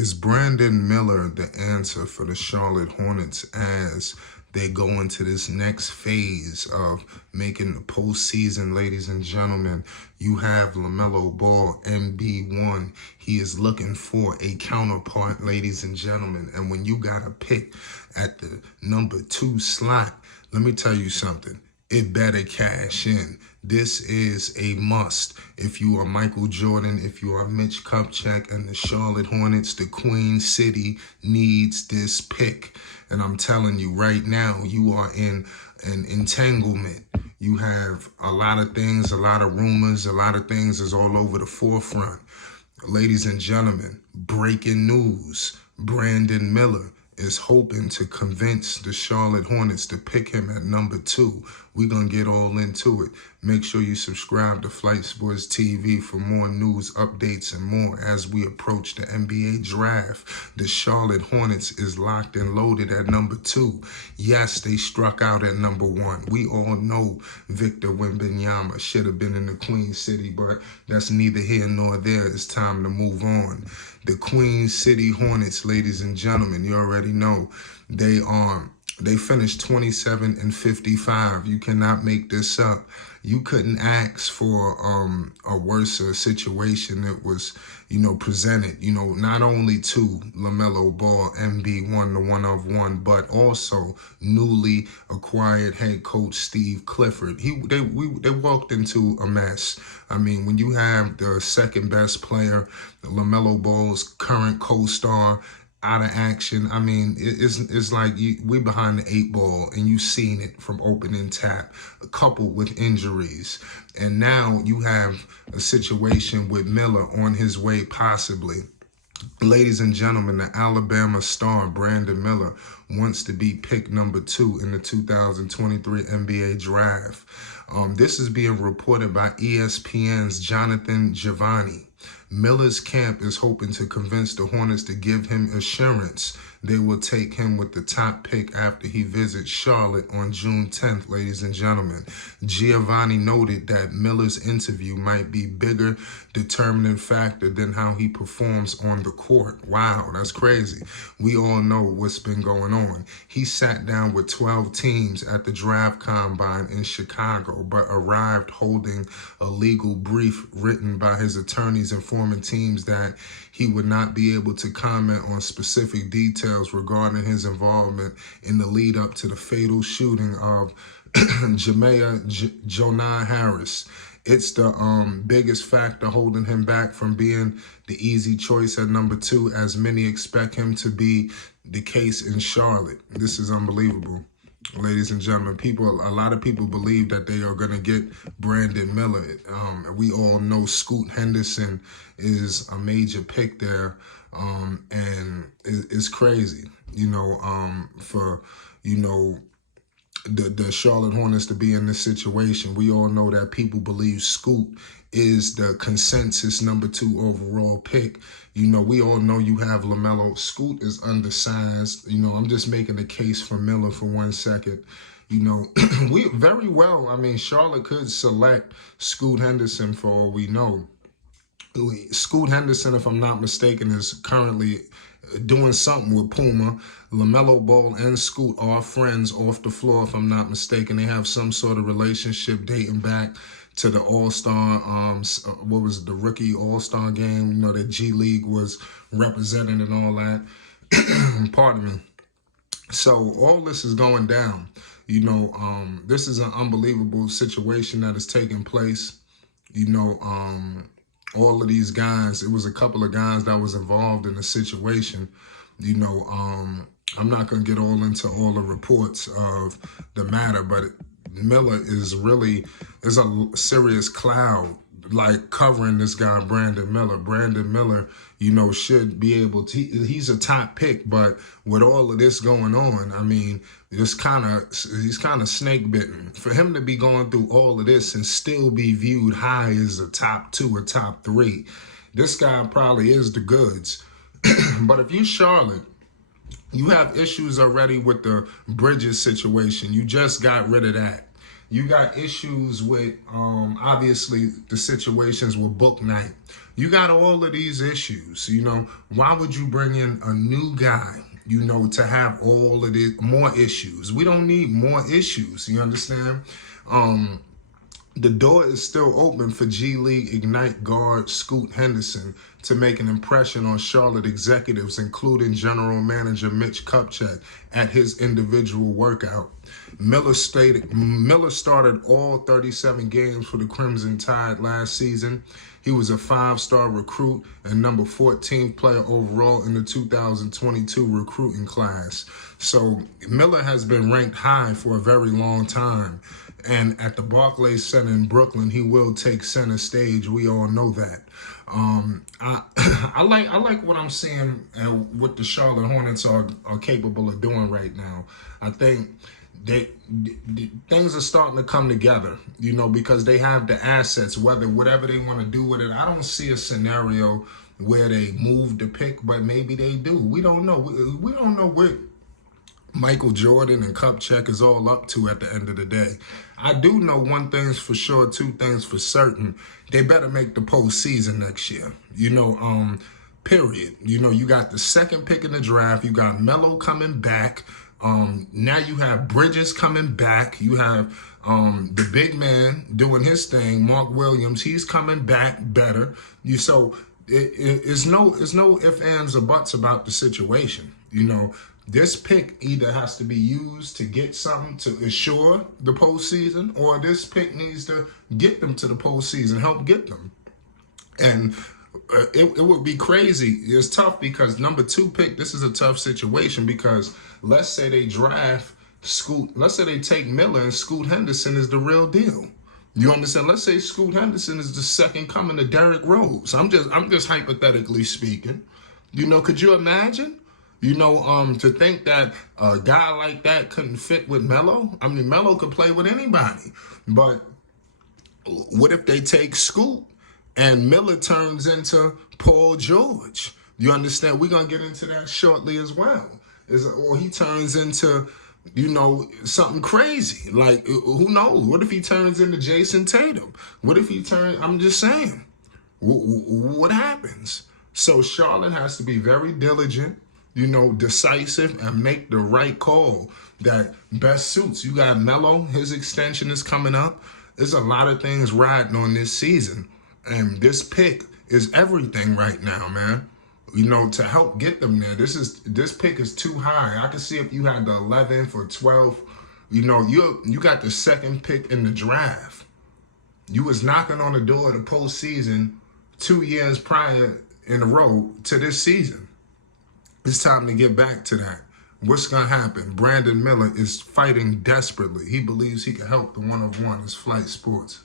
Is Brandon Miller the answer for the Charlotte Hornets as they go into this next phase of making the postseason, ladies and gentlemen? You have Lamelo Ball, MB1. He is looking for a counterpart, ladies and gentlemen. And when you got a pick at the number 2 slot, let me tell you something. It better cash in. This is a must. If you are Michael Jordan, if you are Mitch Kupchak and the Charlotte Hornets, the Queen City needs this pick. And I'm telling you right now, you are in an entanglement. You have a lot of things, a lot of rumors, a lot of things is all over the forefront. Ladies and gentlemen, breaking news. Brandon Miller is hoping to convince the Charlotte Hornets to pick him at number 2. We're going to get all into it. Make sure you subscribe to Flight Sports TV for more news, updates, and more as we approach the NBA draft. The Charlotte Hornets is locked and loaded at number 2. Yes, they struck out at number 1. We all know Victor Wembanyama should have been in the Queen City, but that's neither here nor there. It's time to move on. The Queen City Hornets, ladies and gentlemen, you already know, they finished 27-55. You cannot make this up. You couldn't ask for a worse situation that was, presented. Not only to Lamelo Ball, MB1, the one of one, but also newly acquired head coach Steve Clifford. They walked into a mess. I mean, when you have the second best player, Lamelo Ball's current co-star, out of action, I mean, it's like we behind the 8 ball, and you've seen it from opening tap, coupled with injuries. And now you have a situation with Miller on his way, possibly. Ladies and gentlemen, the Alabama star, Brandon Miller, wants to be picked number 2 in the 2023 NBA draft. This is being reported by ESPN's Jonathan Giovanni. Miller's camp is hoping to convince the Hornets to give him assurance they will take him with the top pick after he visits Charlotte on June 10th, ladies and gentlemen. Giovanni noted that Miller's interview might be bigger determining factor than how he performs on the court. Wow, that's crazy. We all know what's been going on. He sat down with 12 teams at the draft combine in Chicago, but arrived holding a legal brief written by his attorneys informing teams that he would not be able to comment on specific details regarding his involvement in the lead up to the fatal shooting of Jonah Harris. It's the biggest factor holding him back from being the easy choice at number 2, as many expect him to be the case in Charlotte. This is unbelievable. Ladies and gentlemen, a lot of people believe that they are going to get Brandon Miller. We all know Scoot Henderson is a major pick there, and it's crazy, for, the Charlotte Hornets to be in this situation. We all know that people believe Scoot is the consensus number 2 overall pick. We all know you have Lamelo. Scoot is undersized. I'm just making the case for Miller for 1 second. We very well, Charlotte could select Scoot Henderson for all we know. Scoot Henderson, if I'm not mistaken, is currently doing something with Puma. Lamelo Ball and Scoot are friends off the floor, if I'm not mistaken. They have some sort of relationship dating back to the All-Star, what was it, the rookie All-Star game, the G League was represented and all that. Pardon me. So all this is going down. This is an unbelievable situation that is taking place. All of these guys, it was a couple of guys that was involved in the situation. I'm not going to get all into all the reports of the matter, but Miller is a serious cloud, like, covering this guy, Brandon Miller. Brandon Miller, should be able to, he's a top pick, but with all of this going on, he's kind of snake bitten. For him to be going through all of this and still be viewed high as a top 2 or top 3, this guy probably is the goods. But if you Charlotte, you have issues already with the Bridges situation. You just got rid of that. You got issues with, obviously, the situations with book night. You got all of these issues. Why would you bring in a new guy, to have all of the more issues? We don't need more issues. You understand? The door is still open for G League Ignite guard Scoot Henderson to make an impression on Charlotte executives, including General Manager Mitch Kupchak, at his individual workout. Miller started all 37 games for the Crimson Tide last season. He was a 5-star recruit and number 14th player overall in the 2022 recruiting class. So Miller has been ranked high for a very long time. And at the Barclays Center in Brooklyn, he will take center stage. We all know that. I like what I'm seeing and what the Charlotte Hornets are capable of doing right now. I think things are starting to come together, because they have the assets, whatever they want to do with it. I don't see a scenario where they move the pick, but maybe they do. We don't know. We don't know what Michael Jordan and Kupchak is all up to at the end of the day. I do know one thing's for sure, two things for certain. They better make the postseason next year. Period. You got the second pick in the draft. You got Melo coming back. Now you have Bridges coming back. You have the big man doing his thing, Mark Williams. He's coming back better. It's no ifs, ands, or buts about the situation. This pick either has to be used to get something to assure the postseason, or this pick needs to get them to the postseason, help get them. And it would be crazy. It's tough because number 2 pick, this is a tough situation because let's say they draft Scoot. Let's say they take Miller and Scoot Henderson is the real deal. You understand? Let's say Scoot Henderson is the second coming to Derrick Rose. I'm just hypothetically speaking. Could you imagine? To think that a guy like that couldn't fit with Melo. I mean, Melo could play with anybody. But what if they take Scoot and Miller turns into Paul George? You understand? We're going to get into that shortly as well. Or he turns into, something crazy. Like, who knows? What if he turns into Jason Tatum? What if he turns, I'm just saying, what happens? So Charlotte has to be very diligent, decisive, and make the right call that best suits. You got Melo, his extension is coming up. There's a lot of things riding on this season. And this pick is everything right now, man. To help get them there. This pick is too high. I can see if you had the 11th or 12th, you got the second pick in the draft. You was knocking on the door of the postseason 2 years prior in a row to this season. It's time to get back to that. What's going to happen? Brandon Miller is fighting desperately. He believes he can help the one-of-one as Flight Sports.